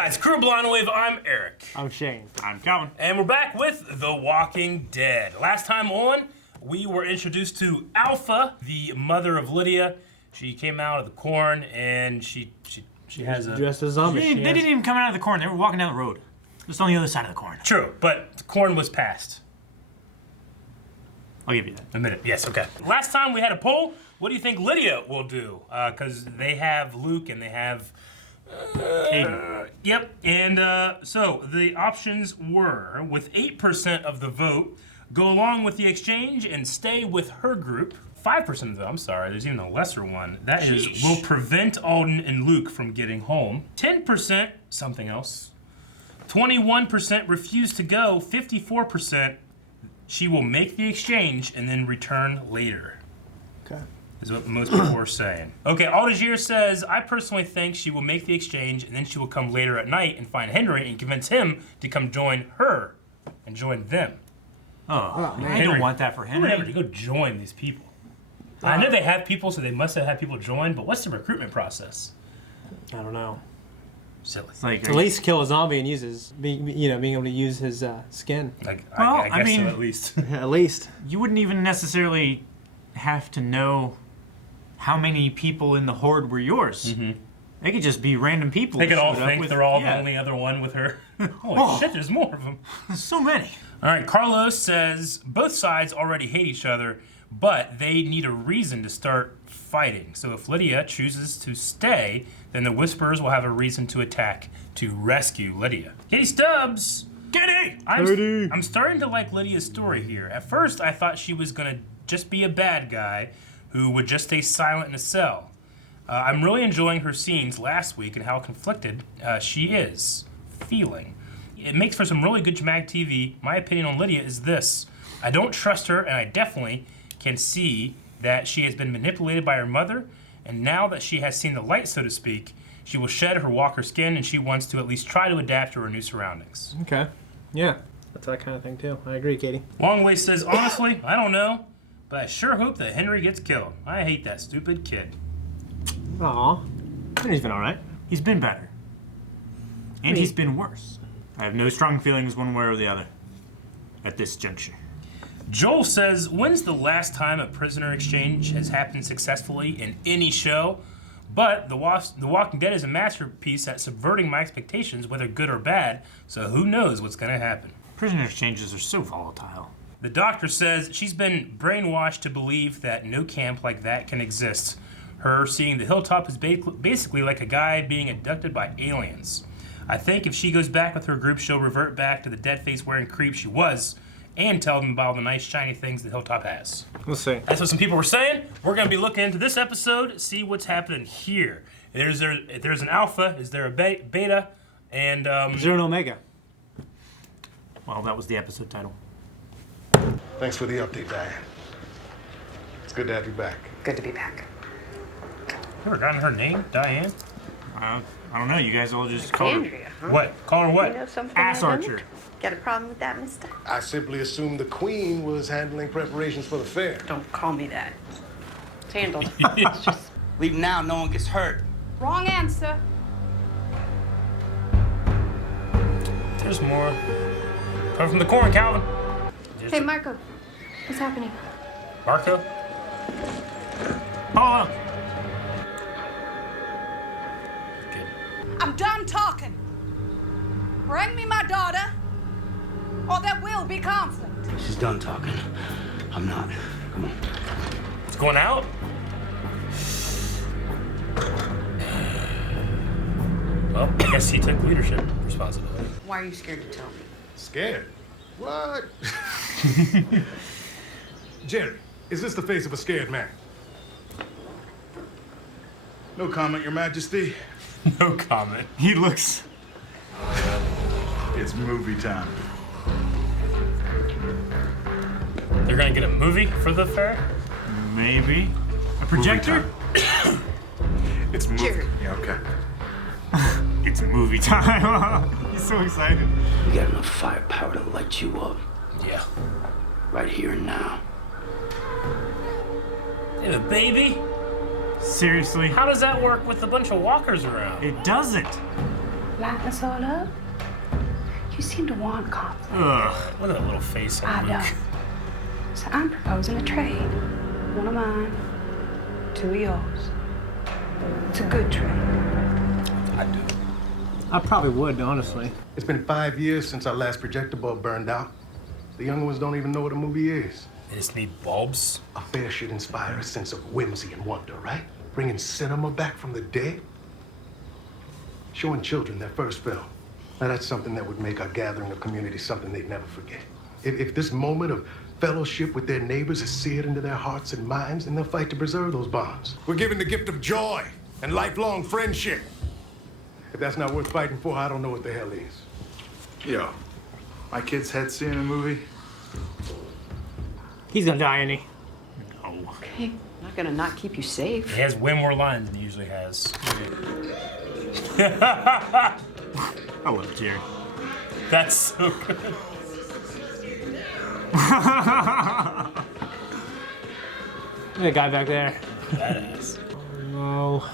guys, Kuro Wave. I'm Eric. I'm Shane. I'm Calvin. And we're back with The Walking Dead. Last time on, we were introduced to Alpha, the mother of Lydia. She came out of the corn, and she has a... dressed as a zombie. They didn't even come out of the corn. They were walking down the road. Just on the other side of the corn. True, but the corn was passed. I'll give you that. A minute, yes, okay. Last time we had a poll. What do you think Lydia will do? Because they have Luke and they have... Yep, and so the options were, with 8% of the vote, go along with the exchange and stay with her group. 5% of them, I'm sorry, there's even a lesser one. That is, will prevent Alden and Luke from getting home. 10%, something else. 21% refuse to go. 54%, she will make the exchange and then return later. Okay. Is what most people were saying. Okay, Aldegier says, I personally think she will make the exchange and then she will come later at night and find Henry and convince him to come join her and join them. Oh, man. I don't want that for Henry. Who would ever go join these people? I know they have people, so they must have had people join, but what's the recruitment process? I don't know. Silly. Like, at least kill a zombie and use his, being able to use his skin. Like, well, I guess mean, so, at least. At least. You wouldn't even necessarily have to know how many people in the horde were yours. Mm-hmm. They could just be random people. They could all think they're all the only other one with her. Holy shit, there's more of them. There's so many. All right, Carlos says, both sides already hate each other, but they need a reason to start fighting. So if Lydia chooses to stay, then the Whisperers will have a reason to attack to rescue Lydia. Katie Stubbs! Katie! I'm starting to like Lydia's story here. At first, I thought she was going to just be a bad guy who would just stay silent in a cell. I'm really enjoying her scenes last week and how conflicted she is feeling. It makes for some really good dramatic TV. My opinion on Lydia is this. I don't trust her, and I definitely can see that she has been manipulated by her mother, and now that she has seen the light, so to speak, she will shed her walker skin, and she wants to at least try to adapt to her new surroundings. Okay. Yeah. That's that kind of thing, too. I agree, Katie. Longway says, honestly, I don't know, but I sure hope that Henry gets killed. I hate that stupid kid. Aw. Henry's been alright. He's been better. And he's been worse. I have no strong feelings one way or the other at this juncture. Joel says, when's the last time a prisoner exchange has happened successfully in any show? But The Walking Dead is a masterpiece at subverting my expectations, whether good or bad, so who knows what's going to happen. Prisoner exchanges are so volatile. The doctor says she's been brainwashed to believe that no camp like that can exist. Her seeing the hilltop is basically like a guy being abducted by aliens. I think if she goes back with her group, she'll revert back to the dead face wearing creep she was and tell them about all the nice shiny things the hilltop has. We'll see. That's what some people were saying. We're going to be looking into this episode, see what's happening here. If there's an alpha, is there a beta, and... Is there an omega? Well, that was the episode title. Thanks for the update, Diane. It's good to have you back. Good to be back. You ever gotten her name, Diane? I don't know. You guys all just call her... Andrea, huh? What? Call her what? You know something Ass I didn't? archer. Got a problem with that, mister? I simply assumed the Queen was handling preparations for the fair. Don't call me that. It's handled. It's just... Leave now, no one gets hurt. Wrong answer. There's more. Come from the corn, Calvin. Hey, Marco. What's happening? Marco? Oh! Good. I'm done talking. Bring me my daughter, or there will be conflict. She's done talking. I'm not. Come on. It's going out? Well, I guess he took leadership responsibility. Why are you scared to tell me? Scared? What? Jerry, is this the face of a scared man? No comment, Your Majesty. No comment. He looks... It's movie time. They're gonna get a movie for the fair? Maybe. A projector? It's movie. Jerry. Yeah, okay. It's movie time. He's so excited. We got enough firepower to light you up. Yeah. Right here and now. Hey, the baby? Seriously? How does that work with a bunch of walkers around? It doesn't. Lighten us all up. You seem to want conflict. Ugh, look at that little face I on Luke. don't. So I'm proposing a trade. One of mine, two of yours. It's a good trade. I do. I probably would, honestly. It's been 5 years since our last projector bulb burned out. The young ones don't even know what a movie is. They just need bulbs. A fair should inspire a sense of whimsy and wonder, right? Bringing cinema back from the dead. Showing children their first film. Now that's something that would make our gathering of community something they'd never forget. If this moment of fellowship with their neighbors is seared into their hearts and minds, then they'll fight to preserve those bonds. We're given the gift of joy and lifelong friendship. If that's not worth fighting for, I don't know what the hell is. Yo, my kid's head seeing a movie. He's gonna die, ain't he? No. Okay, I'm not gonna not keep you safe. He has way more lines than he usually has. I love Jerry. That's so good. There's a guy back there. Badass. No.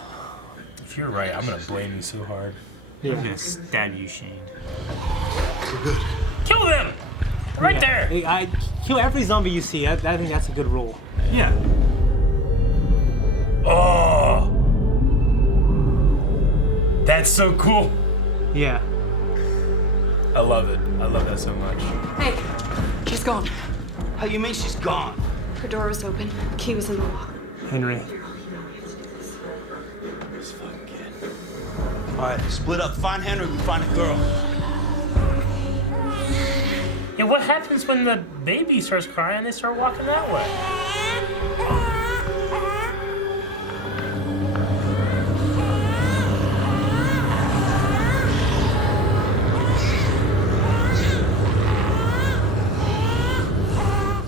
If you're right, I'm gonna blame you so hard. I'm gonna stab you, Shane. Kill them! Right there! Hey, I kill every zombie you see. I think that's a good rule. Yeah. Oh! That's so cool. Yeah. I love it. I love that so much. Hey, she's gone. How you mean she's gone? Her door was open. The key was in the lock. Henry. This fucking kid. All right, split up. Find Henry. We find a girl. Yeah, what happens when the baby starts crying and they start walking that way?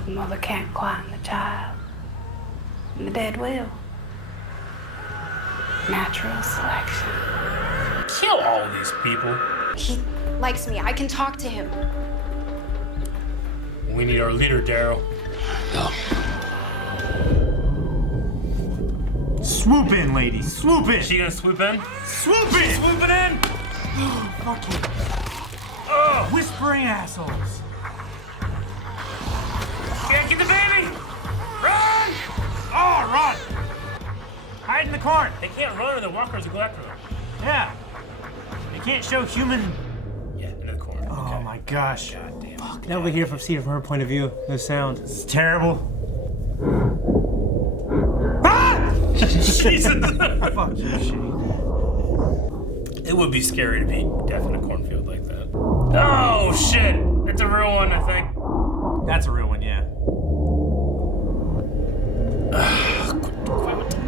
The mother can't quieten the child. And the dead will. Natural selection. Kill all of these people. He likes me. I can talk to him. We need our leader, Daryl. Go. Swoop in, lady. Swoop in. Is she gonna swoop in? Swoop in. Swooping in! Fuck you. Whispering assholes. Can't get the baby! Run! Oh, run. Hide in the corn. They can't run or the walkers will go after them. Yeah. They can't show human. Yeah, into the corner. Oh my gosh. God damn. Fuck. Now we hear from see it from her point of view. No sound. It's terrible. Jesus. Fuck you, Shane. It would be scary to be deaf in a cornfield like that. Oh shit! That's a real one, I think. That's a real one, yeah.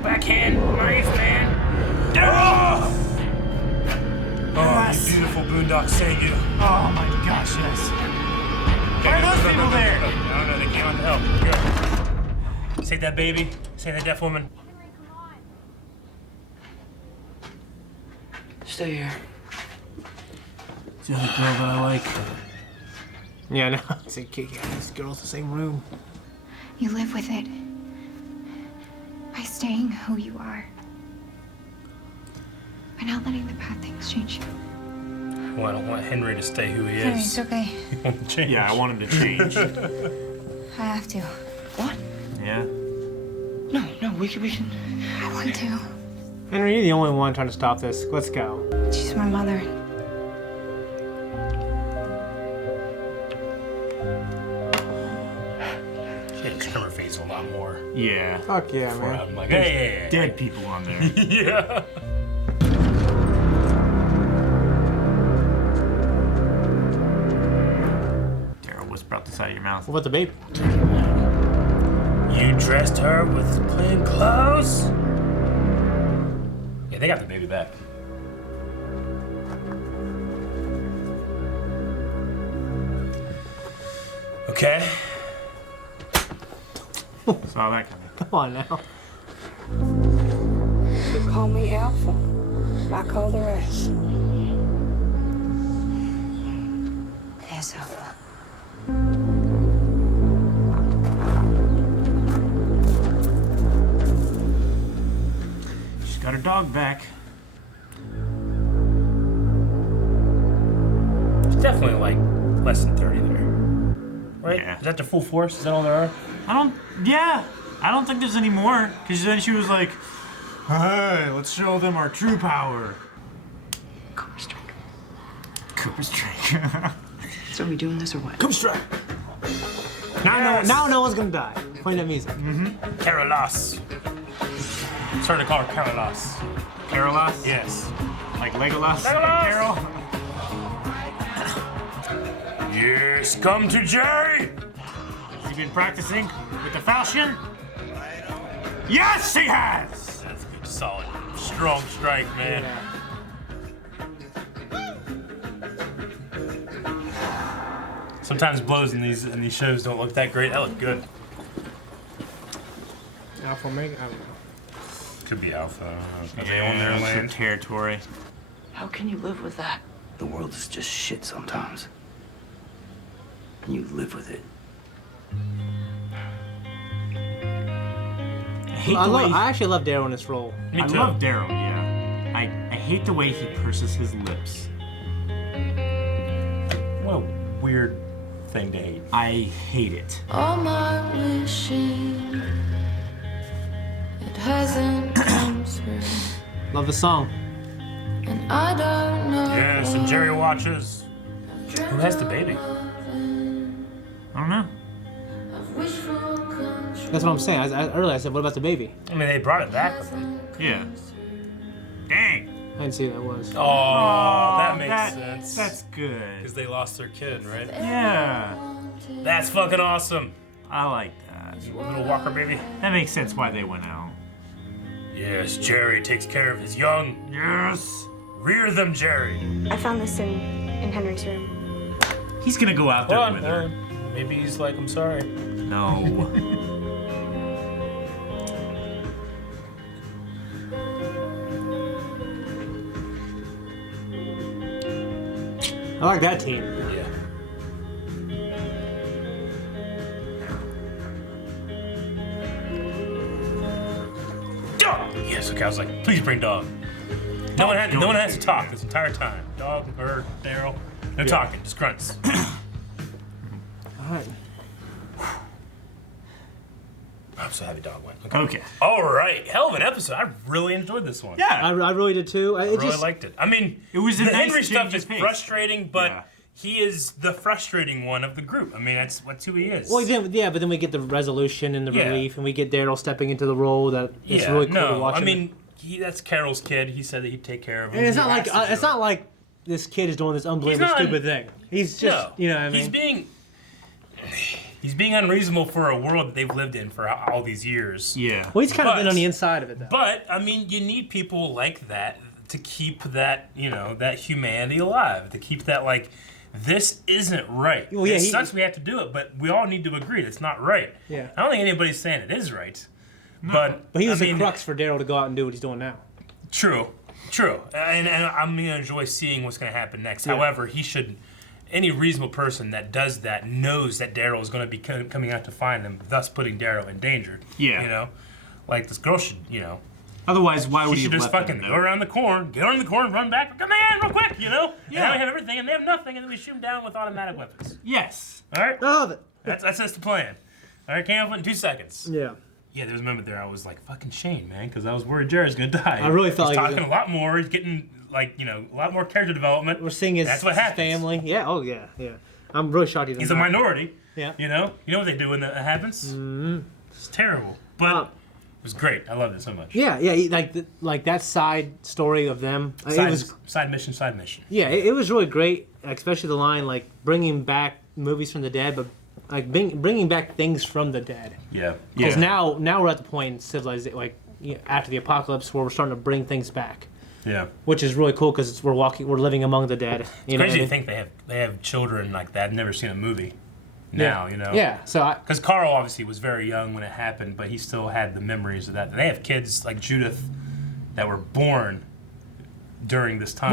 Backhand knife, man. Daryl! Oh, you beautiful boondock sang you. Oh my gosh, yes. Why are those people there? I don't know, they came out to help. Good. Save that baby. Save that deaf woman. Stay here. It's the other girl that I like. Yeah, no. It's a kid. Yeah, this girl's in the same room. You live with it. By staying who you are. By not letting the bad things change you. Well, I don't want Henry to stay who he Henry, is. it's okay. He won't change. Yeah, I want him to change. I have to. What? Yeah. No, we can. I want to. Henry, you're the only one trying to stop this. Let's go. She's my mother. She had to trim her face a lot more. Yeah. Fuck yeah, Before man. I'm like, hey. Dead people on there. Yeah. Daryl, whisper out the side of your mouth. What about the baby? You dressed her with plain clothes? Yeah, they got the baby back. Okay. Saw that coming. Come on now. You call me helpful. I call the rest. Yes, helpful. She's got her dog back. definitely like less than 30 there. Right? Yeah. Is that the full force? Is that all there are? I don't think there's any more. Because then she was like, hey, let's show them our true power. Cooper Strike. Cooper Strike. So are we doing this or what? Come strike. Now no one's gonna die. Playing that music. Carolas. Started to call her Carolas. Carolas? Yes. Like Legolas? Legolas! Carol? Yes, come to Jerry! Has he been practicing with the falchion? Yes, he has! That's good. Solid. Strong strike, man. Sometimes blows in these shows don't look that great. That looked good. Alpha Omega. I don't know. Could be Alpha. I don't know. They own their it's land. their territory. How can you live with that? The world is just shit sometimes. And you live with it. I actually love Daryl in this role. Me too. I love Daryl, yeah. I hate the way he purses his lips. What a weird thing to hate. I hate it. All my wishing, it hasn't come through. Love the song. And I don't know. Yes, and Jerry watches. Who has the baby? I don't know. That's what I'm saying. Earlier I said, what about the baby? I mean, they brought it back with them. Yeah. Dang. I didn't see who that was. Oh, that makes sense. That's good. Because they lost their kid, right? Yeah. That's fucking awesome. I like that. Little Walker baby. That makes sense why they went out. Yes, Jerry takes care of his young. Yes. Rear them, Jerry. I found this in Henry's room. He's gonna go out there Hold with on. her. Maybe he's like, I'm sorry. No. I like that team. Yeah. Dog! Yes, okay, I was like, please bring dog. No one has to talk this entire time. Dog, her, Daryl. No talking, just grunts. Alright. I'm so happy dog went. Okay. All right, hell of an episode. I really enjoyed this one. Yeah. I really did too. I really liked it. I mean, it was a the nice Henry stuff change is of pace. frustrating, but he is the frustrating one of the group. I mean, that's who he is. Well, then, but then we get the resolution and the Yeah. relief, and we get Daryl stepping into the role that it's really cool to watch. I mean, that's Carol's kid. He said that he'd take care of him. and it's He not like has to do it. this kid is doing this unbelievably stupid thing. He's just, you know what I mean? He's being unreasonable for a world that they've lived in for all these years. Yeah. Well, he's kind of been on the inside of it, though. But, I mean, you need people like that to keep that, that humanity alive. To keep that, like, this isn't right. Well, yeah, it sucks we have to do it, but we all need to agree that's not right. Yeah. I don't think anybody's saying it is right. No. But he was the crux for Daryl to go out and do what he's doing now. True. And I'm going to enjoy seeing what's going to happen next. Yeah. However, any reasonable person that does that knows that Daryl is going to be coming out to find them, thus putting Daryl in danger. Yeah. Like this girl should, Otherwise, why would she he should just fucking go around the corn, get on the corn, run back, come in real quick, And now we have everything, and they have nothing, and then we shoot them down with automatic weapons. Yes. All right? I love it. That's the plan. All right, came up in 2 seconds. Yeah. Yeah, there was a moment there I was like, fucking Shane, man, because I was worried Jared's going to die. I really felt he's like talking a lot more. He's getting, a lot more character development. We're seeing his That's what happens. family. Yeah, oh, yeah. I'm really shocked He's a minority. Yeah. You know what they do when that happens? Mm-hmm. It's terrible. But it was great. I loved it so much. Yeah, like that side story of them. Side mission. Yeah, it was really great, especially the line like bringing back movies from the dead, but like bringing back things from the dead. Yeah. Because now we're at the point in civilization, after the apocalypse, where we're starting to bring things back. Yeah. Which is really cool because we're living among the dead. It's crazy to think they have children like that. I've never seen a movie. Now, Yeah, so because Carl obviously was very young when it happened, but he still had the memories of that. They have kids like Judith that were born during this time.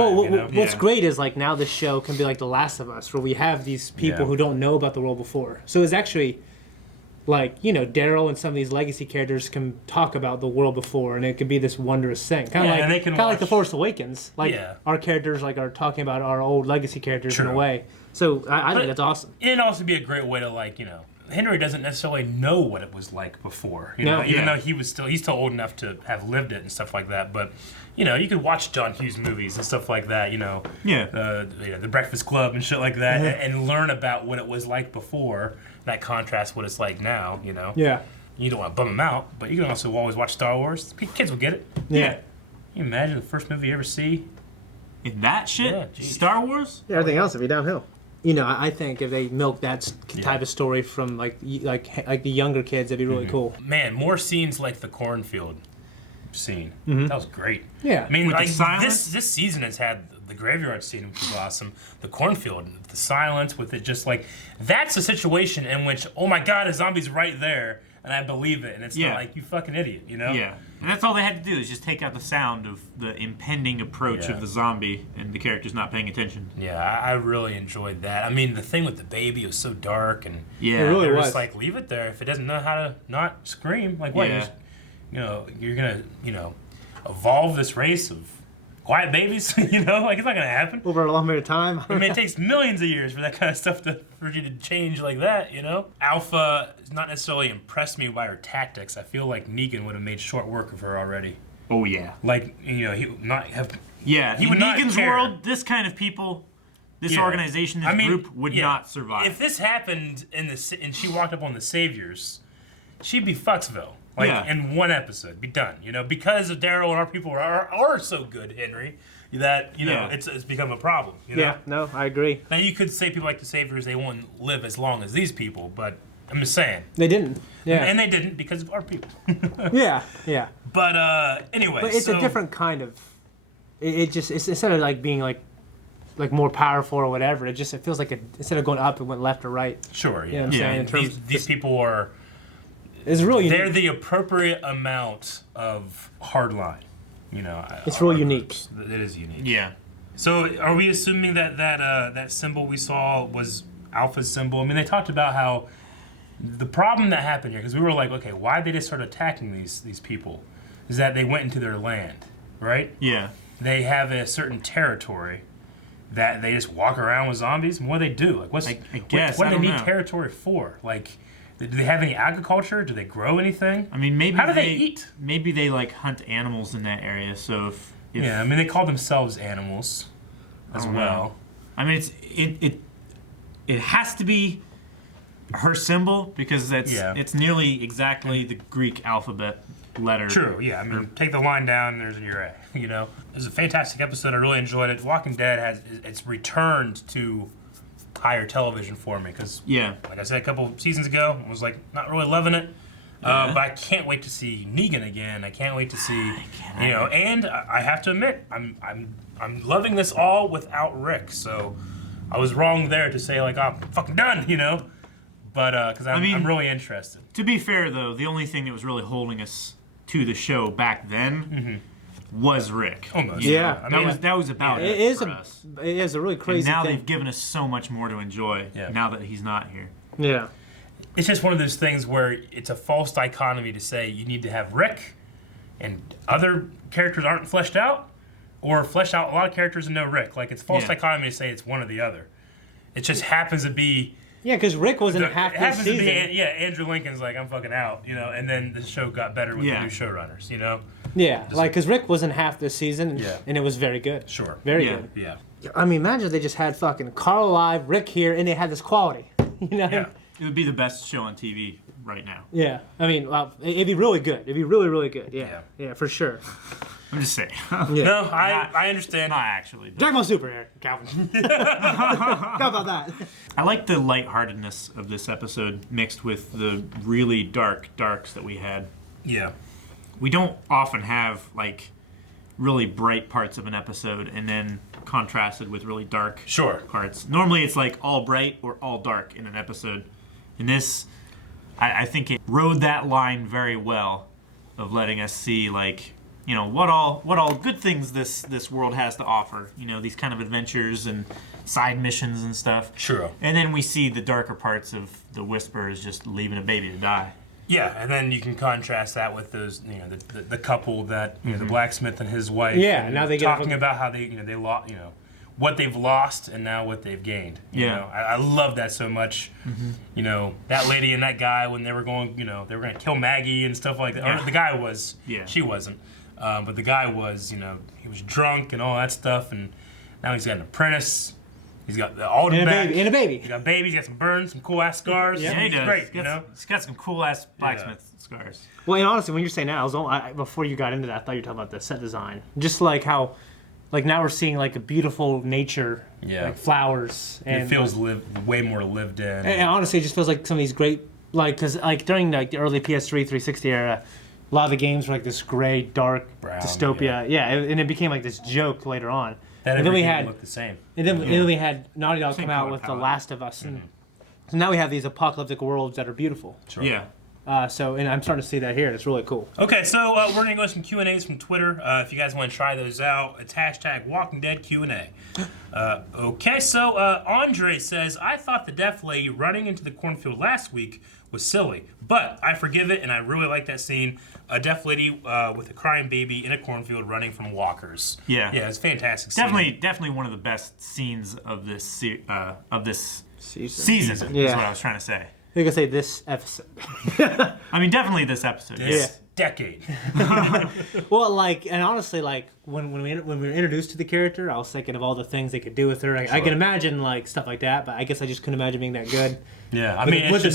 What's great is like now this show can be like The Last of Us, where we have these people who don't know about the world before. So it's actually like, you know, Daryl and some of these legacy characters can talk about the world before, and it can be this wondrous thing. Kind of like The Force Awakens. Like, our characters are talking about our old legacy characters in a way. So I think that's awesome. It'd also be a great way to, like, you know, Henry doesn't necessarily know what it was like before, you know, even though he's still old enough to have lived it and stuff like that. But, you know, you could watch John Hughes movies and stuff like that, you know, The Breakfast Club and shit like that, and learn about what it was like before. That contrasts what it's like now, you know. Yeah. You don't want to bum them out, but you can also always watch Star Wars. Kids will get it. Yeah. Can you imagine the first movie you ever see? In that shit? Star Wars? Yeah, everything else would be downhill. You know, I think if they milk that type of story from like the younger kids, it'd be really cool. Man, more scenes like the cornfield scene. That was great. Yeah. I mean, With like the silence? this season has had the graveyard scene, which was awesome. The cornfield, the silence with it, just like that's a situation in which, oh my God, a zombie's right there, and I believe it, and it's not like you fucking idiot, you know? Yeah. And that's all they had to do is just take out the sound of the impending approach of the zombie and the characters not paying attention. Yeah, I really enjoyed that. I mean, the thing with the baby was so dark, and it really was. Like, leave it there if it doesn't know how to not scream. Like, what? Yeah. You're gonna, evolve this race of quiet babies. You know, like it's not gonna happen over a long period of time. I mean, it takes millions of years for that kind of stuff for you to change like that. You know, Alpha has not necessarily impressed me by her tactics. I feel like Negan would have made short work of her already. Oh yeah. Like, he would not have. Yeah, he would Negan's not care. world, this kind of people, this organization, this group would not survive. If this happened and she walked up on the Saviors, she'd be Fucksville. Like, in one episode, be done. You know, because of Daryl and our people are so good, Henry, that, it's become a problem. You know? Yeah, no, I agree. Now, you could say people like the Saviors, they won't live as long as these people, but I'm just saying. They didn't. Yeah. And they didn't because of our people. Yeah. But, anyway. But it's a different kind of. It's instead of like being like more powerful or whatever, it feels like instead of going up, it went left or right. Sure, yeah. You know what I'm saying? In terms these people are. It's really they're the appropriate amount of hardline, you know. It's really unique. It is unique. Yeah. So, are we assuming that symbol we saw was Alpha's symbol? I mean, they talked about how the problem that happened here, because we were like, okay, why did they start attacking these people? Is that they went into their land, right? Yeah. They have a certain territory that they just walk around with zombies. And what do they do? Like, what do they need territory for? Like. Do they have any agriculture? Do they grow anything? I mean, maybe how do they eat? Maybe they like hunt animals in that area. So if I mean, they call themselves animals as well. I mean, it has to be her symbol because it's nearly exactly the Greek alphabet letter. True. Yeah. I mean, take the line down, and there's your A. You know, it was a fantastic episode. I really enjoyed it. Walking Dead it's returned to higher television for me because, like I said a couple seasons ago, I was like not really loving it. But I can't wait to see Negan again. I can't wait to see, and I have to admit, I'm loving this all without Rick. So I was wrong there to say like, oh, I'm fucking done, you know. But because I'm really interested. To be fair though, the only thing that was really holding us to the show back then. Was Rick. Almost. Yeah. I mean, that was about it for us. It is a really crazy and now thing. they've given us so much more to enjoy now that he's not here. Yeah. It's just one of those things where it's a false dichotomy to say you need to have Rick and other characters aren't fleshed out, or flesh out a lot of characters and no Rick. Like, it's false dichotomy to say it's one or the other. It just happens to be... Yeah, because Rick wasn't half this season. Andrew Lincoln's like, I'm fucking out, you know, and then the show got better with the new showrunners, you know? Yeah, because Rick wasn't half this season, and it was very good. Sure. Very good. Yeah. I mean, imagine if they just had fucking Carl alive, Rick here, and they had this quality. You know? Yeah. It would be the best show on TV right now. Yeah. I mean, it'd be really good. It'd be really, really good. Yeah. Yeah, for sure. I'm just saying. No, I understand. Not actually. Dragon Ball Super here, Calvin. How about that? I like the lightheartedness of this episode mixed with the really darks that we had. Yeah. We don't often have like really bright parts of an episode and then contrasted with really dark parts. Normally it's like all bright or all dark in an episode. In this, I think it rode that line very well of letting us see like what all good things this world has to offer. These kind of adventures and side missions and stuff. True. And then we see the darker parts of the Whisperers just leaving a baby to die. Yeah, and then you can contrast that with those, the couple that, the blacksmith and his wife. Yeah, now they get talking about how they lost, what they've lost and now what they've gained. I love that so much. That lady and that guy when they were going, they were going to kill Maggie and stuff like that. Yeah. Or the guy was. Yeah. She wasn't. But the guy was, he was drunk and all that stuff, and now he's got an apprentice. He's got all the back. And a baby. He's got babies. He's got some burns, some cool ass scars. Yeah, he does. Great, He's got some cool ass blacksmith scars. Well, and honestly, when you're saying that, before you got into that, I thought you were talking about the set design. Just like how, now we're seeing a beautiful nature, like flowers, and it feels way more lived in. And honestly, it just feels like some of these great, because during the early PS3 360 era, a lot of the games were this gray, dark brown, dystopia. Yeah, and it became this joke later on. That and then we had looked the same. And then we had Naughty Dog come out with The Last of Us, and so now we have these apocalyptic worlds that are beautiful. Sure. Yeah. And I'm starting to see that here, and it's really cool. Okay, so we're gonna go to some Q&As from Twitter. If you guys want to try those out, it's #WalkingDeadQ&A. Okay, so Andre says, I thought the deaf lady running into the cornfield last week was silly, but I forgive it, and I really like that scene. A deaf lady with a crying baby in a cornfield running from walkers. Yeah, it's fantastic. Definitely one of the best scenes of this season. Is what I was trying to say. You can say this episode. I mean, definitely this episode. This decade. Well, and honestly, when we were introduced to the character, I was thinking of all the things they could do with her. I can imagine stuff like that, but I guess I just couldn't imagine being that good. Yeah, I mean, with the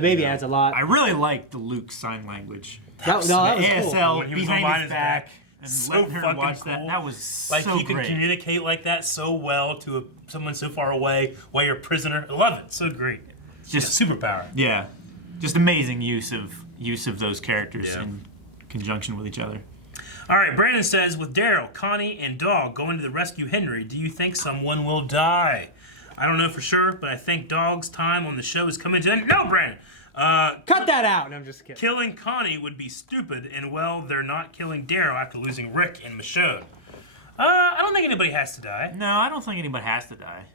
baby adds a lot. I really liked the Luke sign language. That was ASL cool. behind his back. And so letting her watch cool. that was so you can communicate like that so well to someone so far away while you're a prisoner. I love it. So great. Just superpower. Yeah, just amazing use of those characters in conjunction with each other. All right, Brandon says, with Daryl, Connie, and Dog going to the rescue Henry, do you think someone will die? I don't know for sure, but I think Dog's time on the show is coming to an end. No, Brandon. Cut that out. No, I'm just kidding. Killing Connie would be stupid, and they're not killing Daryl after losing Rick and Michonne. I don't think anybody has to die. No, I don't think anybody has to die.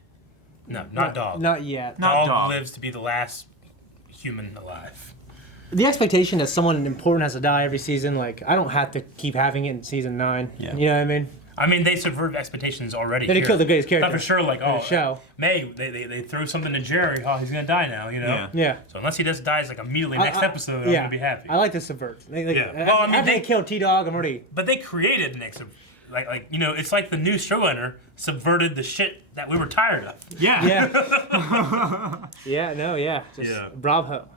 No, not Dog. Not yet. Dog lives to be the last human alive. The expectation that someone important has to die every season, I don't have to keep having it in season 9. Yeah. You know what I mean? I mean, they subvert expectations already. They killed the greatest character. Not for sure, show. May, they throw something to Jerry, he's going to die now, Yeah. So unless he just dies, immediately next episode, I'm going to be happy. I like to subvert. Well, I mean, they killed T-Dog, I'm already... But they created next... it's like the new showrunner subverted the shit that we were tired of. Yeah. Bravo.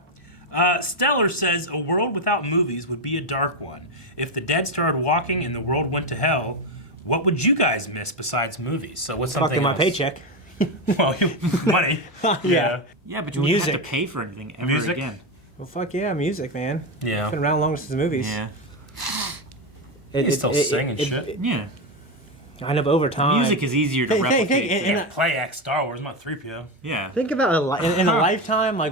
Stellar says, a world without movies would be a dark one. If the dead started walking and the world went to hell, what would you guys miss besides movies? So what's something Fucking my else? paycheck. Well, money. Yeah. Yeah, but you wouldn't have to pay for anything ever again. Well, fuck yeah, music, man. Yeah. It's been around longer since the movies. Yeah. You still sing and shit. Yeah. I know, but over time... Music is easier to replicate. Play Act Star Wars, I'm not 3PO. Yeah. Think about in a lifetime, a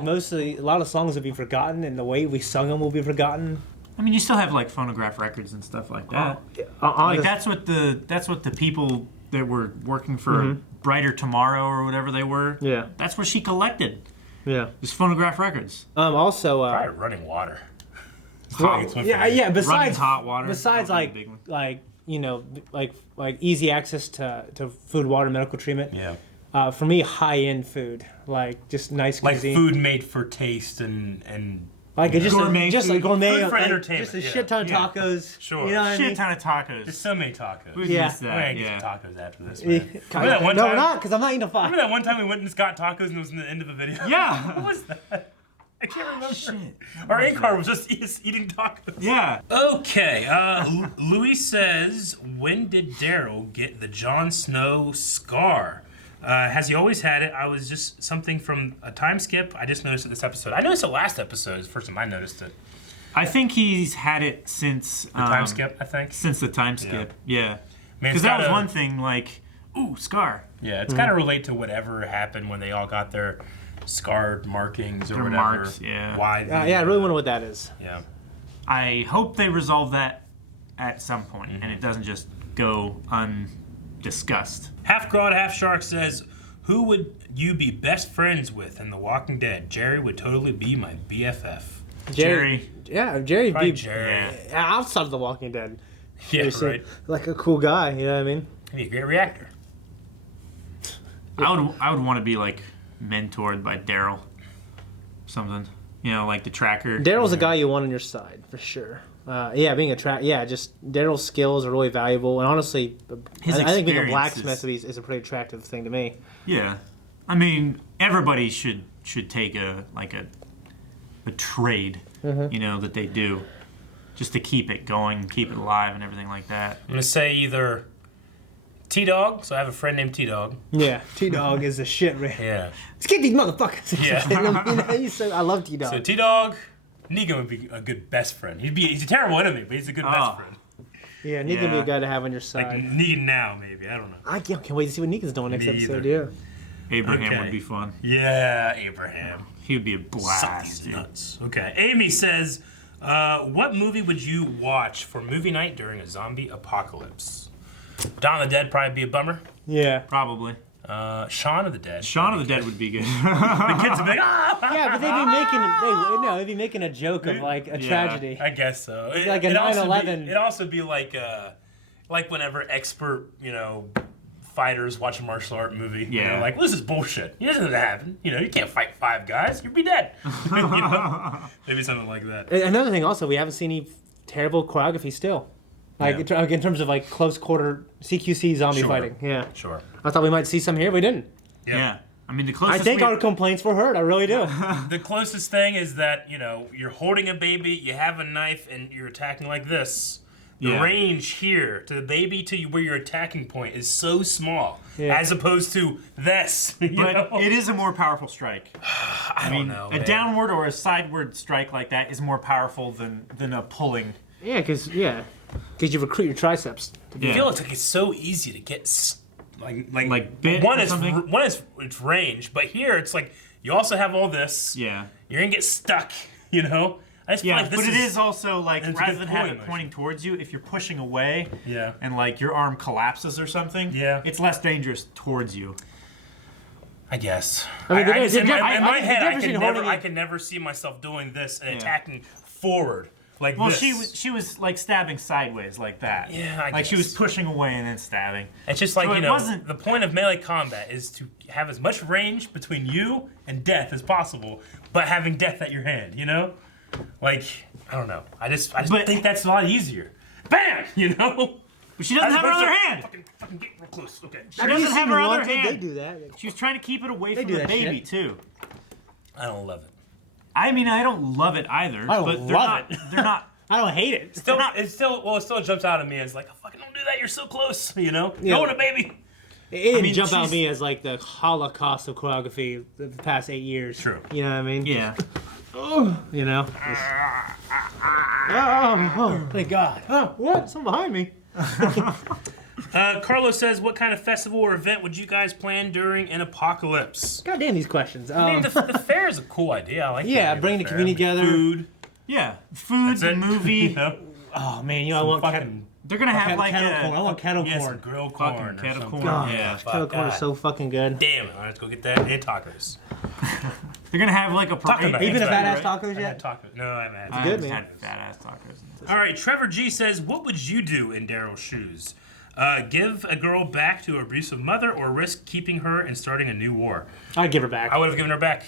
lot of songs will be forgotten, and the way we sung them will be forgotten. I mean, you still have phonograph records and stuff like that. That's what the people that were working for Brighter Tomorrow or whatever they were. Yeah. That's what she collected. Yeah. Just phonograph records. Also. Probably running water. Yeah. Besides running hot water. Besides easy access to food, water, medical treatment. Yeah. For me, high-end food, just nice cuisine. Food made for taste and gourmet, gourmet, food for entertainment. Just a shit ton of tacos. Sure. You know what I mean? Ton of tacos. There's so many tacos. We're get tacos after this, man. Remember that one no, time? we're not, because I'm not eating 5. Remember that one time we went and just got tacos and it was in the end of the video? Yeah. What was that? I can't remember. Shit. Our in-car was just eating tacos. Yeah. Okay. Louis says, when did Daryl get the Jon Snow scar? Has he always had it? I was just something from a time skip. I just noticed it this episode. I noticed it last episode. It's the first time I noticed it. I think he's had it since... The time skip, I think. Since the time skip, yeah. Because that was one thing, ooh, scar. Yeah, it's got to relate to whatever happened when they all got their scarred markings or whatever. Marks, yeah. I really wonder what that is. Yeah. I hope they resolve that at some point, and it doesn't just go undiscussed. Half Grod, Half Shark says, who would you be best friends with in The Walking Dead? Jerry would totally be my BFF. Jerry. Yeah, Jerry would be Jerry. outside of The Walking Dead. Yeah, right. Like a cool guy, you know what I mean? He'd be a great reactor. I would want to be like mentored by Daryl. Something. You know, like the tracker. Daryl's a guy you want on your side, for sure. Being a just Daryl's skills are really valuable, and honestly, I think being a blacksmith is a pretty attractive thing to me. Yeah, I mean, everybody should take a trade, you know, that they do, just to keep it going, keep it alive, and everything like that. I'm gonna say either T-Dog. So I have a friend named T-Dog. Yeah, T-Dog is the shit, man. Yeah. Let's get these motherfuckers. Yeah. I love T-Dog. So T-Dog. Negan would be a good best friend. He's a terrible enemy, but he's a good best friend. Yeah, Negan would be a guy to have on your side. Like Negan now, maybe. I don't know. I can't wait to see what Negan's doing next episode, yeah. Abraham would be fun. Yeah, Abraham. He would be a blast. Suck these nuts. Okay. Amy says, what movie would you watch for movie night during a zombie apocalypse? Dawn of the Dead probably be a bummer. Yeah. Probably. Shaun of the Dead. Shaun of the Dead would be good. The kids would be like, yeah, but they'd be making a joke of like a tragedy. I guess so. Like a 9/11. It'd also be like whenever expert, fighters watch a martial art movie. Yeah. You know, like, well, this is bullshit. It doesn't happen. You can't fight 5 guys. You'd be dead. Maybe something like that. Another thing also, we haven't seen any terrible choreography still. Like in terms of like close quarter CQC zombie fighting. Yeah. Sure. I thought we might see some here. We didn't. Yeah. I mean, the closest. I think our complaints were heard. I really do. The closest thing is that, you're holding a baby, you have a knife, and you're attacking like this. The range here to the baby to where your attacking point is so small, as opposed to this. But it is a more powerful strike. I don't know. A downward or a sideward strike like that is more powerful than a pulling. Yeah, because you recruit your triceps. I feel like it's so easy to get bit one or is something? it's range, but here it's like you also have all this. Yeah. You're gonna get stuck. I just feel like this but it is also like rather than have it motion. pointing towards you, if you're pushing away, Yeah. and like your arm collapses or something, it's less dangerous towards you. I guess. I mean, in my head, I can never see myself doing this and attacking forward. Like well, this. she was like stabbing sideways like that. Yeah, I guess. She was pushing away and then stabbing. It's just like, the point of melee combat is to have as much range between you and death as possible, but having death at your hand, Like, I don't know. I just think that's a lot easier. Bam! But she doesn't have her other hand. Fucking get real close. Okay. She doesn't have her other hand. They do that. She was trying to keep it away from the baby too. I don't love it. I mean, I don't love it either. They're not. I don't hate it. It still jumps out at me as like, oh, fucking don't do that. You're so close. Go on a baby. It didn't jump out at me as like the Holocaust of choreography the past 8 years. True. You know what I mean? Yeah. Oh, thank God. Oh, what? Someone behind me. Carlos says, what kind of festival or event would you guys plan during an apocalypse? God damn these questions. I mean, the fair is a cool idea. I like bring the community together. Food. Yeah. Food, the movie. Oh, man, I want fucking... They're going to have like kettle corn. I want kettle corn. Some grilled corn. Kettle corn. God, yeah. kettle corn is so fucking good. Damn it. All right, let's go get that and tacos. They're going to have like a parade. Even a badass tacos yet? No, I haven't had tacos. Good, man. Had badass tacos. All right, Trevor G says, what would you do in Daryl's shoes? Give a girl back to her abusive mother or risk keeping her and starting a new war? I'd give her back. I would have given her back.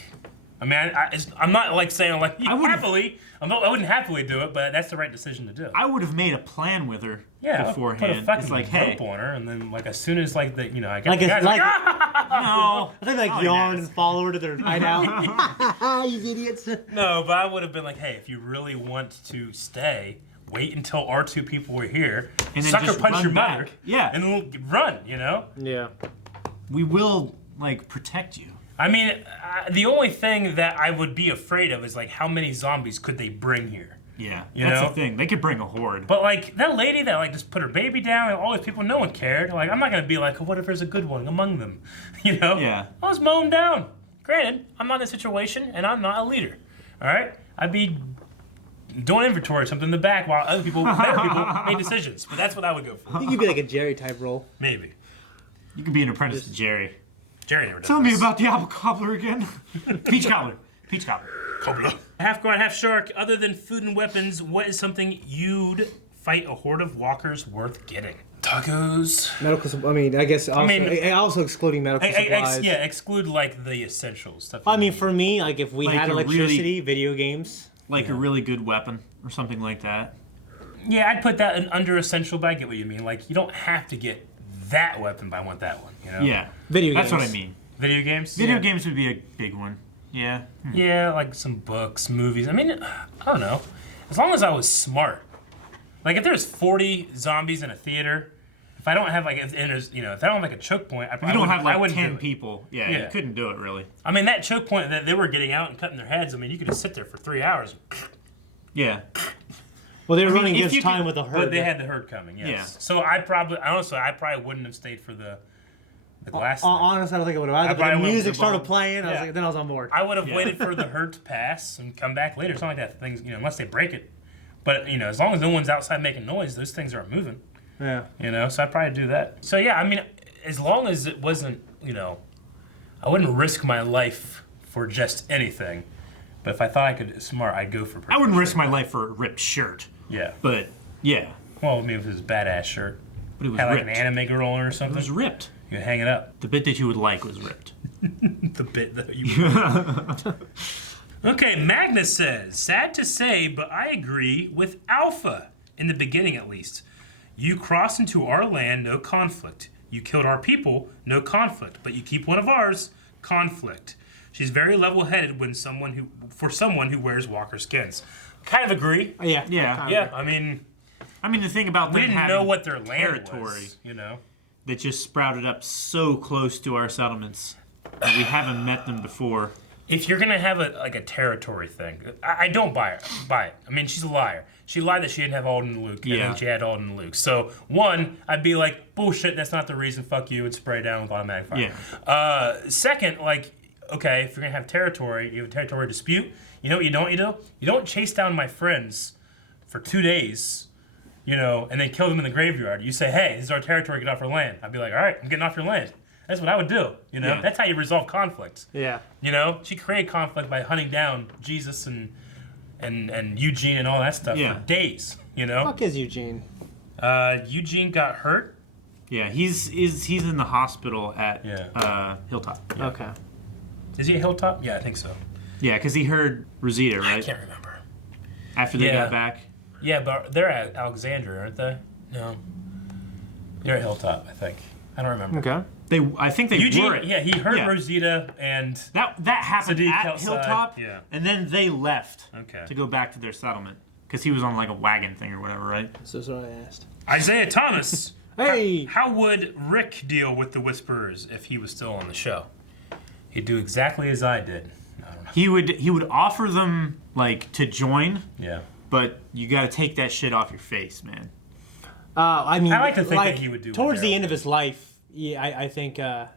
I mean, I'm not like saying like happily. I wouldn't happily do it, but that's the right decision to do. I would have made a plan with her beforehand. Put a fucking it's like, hey, rope on her, and then like as soon as like the I got like the guys no, I think like yarn and follow her to their hideout. You idiots. No, but I would have been like, hey, if you really want to stay, wait until our 2 people were here, and then sucker punch your back. mother, and then we'll run. Yeah. We will like protect you. I mean, the only thing that I would be afraid of is like how many zombies could they bring here? Yeah, that's the thing. They could bring a horde. But like that lady that like just put her baby down and all these people, no one cared. Like I'm not gonna be like, oh, what if there's a good one among them? Yeah. I'll just mow them down. Granted, I'm not in a situation and I'm not a leader. All right, I'd be doing inventory or something in the back while other people, better people, made decisions. But that's what I would go for. You could be like a Jerry type role. Maybe. You could be an apprentice to Jerry. Jerry never does Tell me this. about the apple cobbler again. Peach cobbler. Peach cobbler. Cobbler. Half guard, half shark. Other than food and weapons, what is something you'd fight a horde of walkers worth getting? Tacos. Medical. I mean, I guess. Also excluding medical supplies. Exclude like the essentials stuff. I mean, for me, like if we Like had a electricity, video games, like a really good weapon or something like that. Yeah, I'd put that in under essential, but I get what you mean. Like you don't have to get that weapon, but I want that one. You know? Yeah, video games. That's what I mean. Video games. Video games would be a big one. Yeah. Yeah, like some books, movies. I mean, I don't know. As long as I was smart. Like if there's 40 zombies in a theater, if I don't have like, if I don't have like a choke point, you don't have like 10 people. Yeah, you couldn't do it really. I mean, that choke point that they were getting out and cutting their heads. I mean, you could just sit there for 3 hours. Yeah. Well, they were running against time with the herd. But they had the herd coming. Yes. Yeah. So I probably wouldn't have stayed for the glass. Honestly, I don't think I would have. The music started playing. Then I was on board. I would have waited for the herd to pass and come back later. Something like that. Things, unless they break it. But as long as no one's outside making noise, those things aren't moving. Yeah. So I'd probably do that. So yeah, I mean, as long as it wasn't, I wouldn't risk my life for just anything. But if I thought I could smart, I'd go for. I wouldn't risk my life for a ripped shirt. Yeah. But yeah. Well, I mean, if it was a badass shirt, but it was had ripped. Like an anime girl on or something. It was ripped. You could hang it up. The bit that you would like was ripped. The bit that you would. Okay, Magnus says, sad to say, but I agree with Alpha, in the beginning at least. You cross into our land, no conflict. You killed our people, no conflict. But you keep one of ours, conflict. She's very level-headed for someone who wears walker skins. Kind of agree. Yeah. Yeah. I mean, the thing about them we didn't know what their land was, that just sprouted up so close to our settlements. And we haven't met them before. If you're gonna have a territory thing, I don't buy it. I mean, she's a liar. She lied that she didn't have Alden and Luke, and then she had Alden and Luke. So one, I'd be like, bullshit. That's not the reason. Fuck you, and spray down with automatic fire. Yeah. Second, okay, if you're gonna have territory, you have a territory dispute. You know what you don't do? You don't chase down my friends for 2 days, and then kill them in the graveyard. You say, hey, this is our territory. Get off our land. I'd be like, all right, I'm getting off your land. That's what I would do, Yeah. That's how you resolve conflicts. Yeah. She created conflict by hunting down Jesus and Eugene and all that stuff for days, Fuck is Eugene? Eugene got hurt. Yeah, he's in the hospital at Hilltop. Yeah. Okay. Is he at Hilltop? Yeah, I think so. Yeah, because he heard Rosita, right? I can't remember. After they got back? Yeah, but they're at Alexandria, aren't they? No. They're at Hilltop, I think. I don't remember. Okay. I think they Eugene, were. he heard Rosita and that happened Sadiq at outside. Hilltop, Yeah. and then they left Okay. to go back to their settlement because he was on like a wagon thing or whatever, right? So that's what I asked. Isaiah Thomas. Hey. How would Rick deal with the Whisperers if he was still on the show? He'd do exactly as I did. I don't know. He would offer them like to join. Yeah. But you got to take that shit off your face, man. I mean, I like to think that he would do towards with the Daryl. end of his life. Yeah, I think I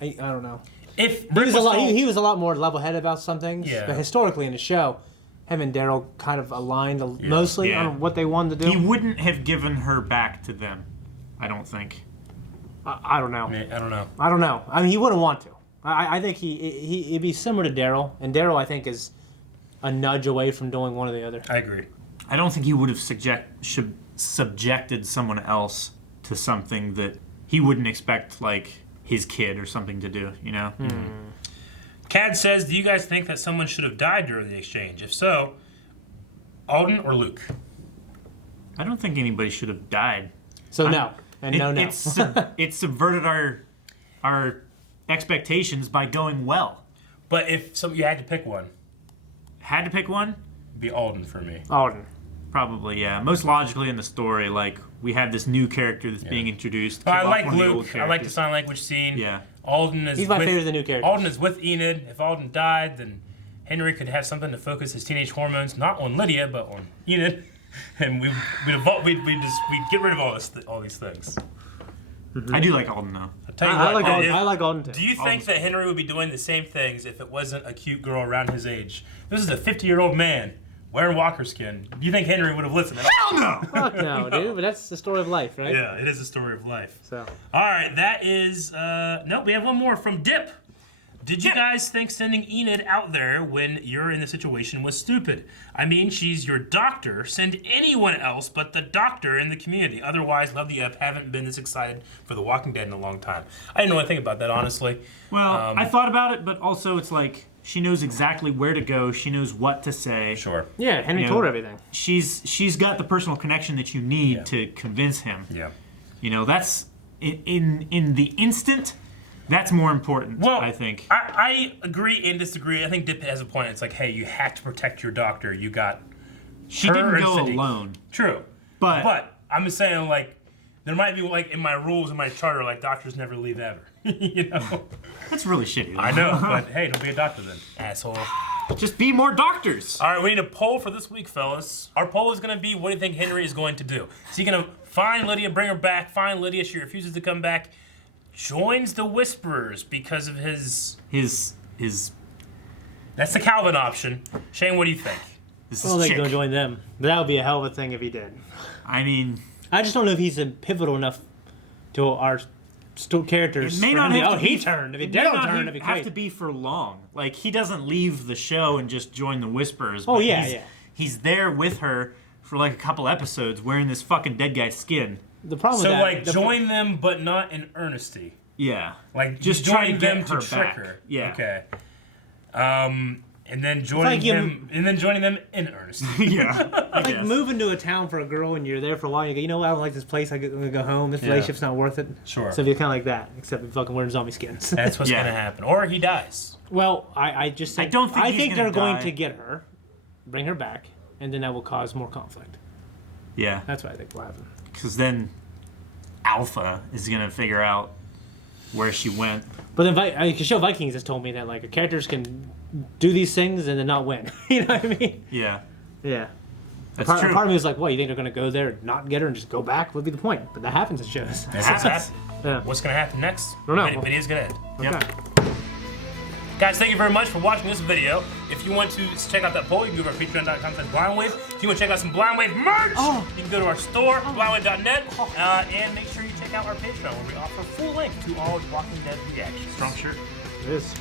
don't know. If He was a lot more level-headed about some things. Yeah. But historically in the show, him and Daryl kind of aligned mostly on what they wanted to do. He wouldn't have given her back to them, I don't think. I don't know. I don't know. I don't know. I mean, he wouldn't want to. I think he'd be similar to Daryl, and Daryl I think is a nudge away from doing one or the other. I agree. I don't think he would have subjected someone else to something that he wouldn't expect, like his kid or something to do, Cad says, do you guys think that someone should have died during the exchange? If so, Alden or Luke? I don't think anybody should have died. So no. It subverted our expectations by going well. But if you had to pick one. Had to pick one? It'd be Alden for me. Alden. Probably, yeah. Most logically in the story, like, we have this new character that's being introduced. I like Luke. I like the sign language scene. Yeah. Alden is He's my favorite of the new characters. Alden is with Enid. If Alden died, then Henry could have something to focus his teenage hormones, not on Lydia, but on Enid. And we'd get rid of all these things. I do like Alden, though. I like Alden, too. Do you think that Henry would be doing the same things if it wasn't a cute girl around his age? This is a 50-year-old man wearing walker skin. Do you think Henry would have listened? Hell no! Fuck no, dude. But that's the story of life, right? Yeah, it is a story of life. So. All right, that is... no, we have one more from Dip. Did you guys think sending Enid out there when you're in the situation was stupid? I mean, she's your doctor. Send anyone else but the doctor in the community. Otherwise, love you up. Haven't been this excited for The Walking Dead in a long time. I didn't know what to think about that, honestly. Well, I thought about it, but also it's like she knows exactly where to go. She knows what to say. Sure. Yeah, Henry told her everything. She's got the personal connection that you need to convince him. Yeah. You know, that's in the instant. That's more important, well, I think. I agree and disagree. I think Dip has a point. It's like, hey, you have to protect your doctor. You got She didn't go alone. True. But I'm just saying, like, there might be, like, in my rules, in my charter, like, doctors never leave ever. You know? That's really shitty. I know, but hey, don't be a doctor then, asshole. Just be more doctors. All right, we need a poll for this week, fellas. Our poll is going to be, what do you think Henry is going to do? Is he going to find Lydia, bring her back, find Lydia, she refuses to come back, joins the Whisperers because of his... That's the Calvin option. Shane, what do you think? I don't think he's going to join them. But that would be a hell of a thing if he did. I mean... I just don't know if he's pivotal enough to our characters. It may not have to he turned. If he did turn, it'd be great. have to be for long. Like, he doesn't leave the show and just join the Whisperers. Oh, yeah. He's there with her for like a couple episodes wearing this fucking dead guy's skin. The problem so, with that... like, join them, but not in earnesty. Yeah. Like, just join them to her trick back. her. Yeah. Okay. And then joining him, and then joining them in earnest. Yeah. Like moving to a town for a girl and you're there for a while, you go, you know what, I don't like this place, I'm gonna go home, this relationship's not worth it. Sure. So you're kind of like that, except you're fucking wearing zombie skins. That's what's gonna happen. Or he dies. Well, I just think, I think they're going to get her, bring her back, and then that will cause more conflict. Yeah. That's what I think will happen. Because then Alpha is gonna figure out where she went. But then Show Vikings has told me that like characters can do these things and then not win. You know what I mean? Yeah. Yeah. That's part true. of me was like, what, you think they're going to go there and not get her and just go back? What would be the point? But that happens in shows. What's going to happen next? I don't know. The video's going to end. Okay. Yep. Guys, thank you very much for watching this video. If you want to check out that poll, you can go to our patreon.com/blindwave. If you want to check out some Blindwave merch, you can go to our store, blindwave.net, and make sure you check out our Patreon where we offer full length to all Walking Dead reactions. Strong shirt. It is.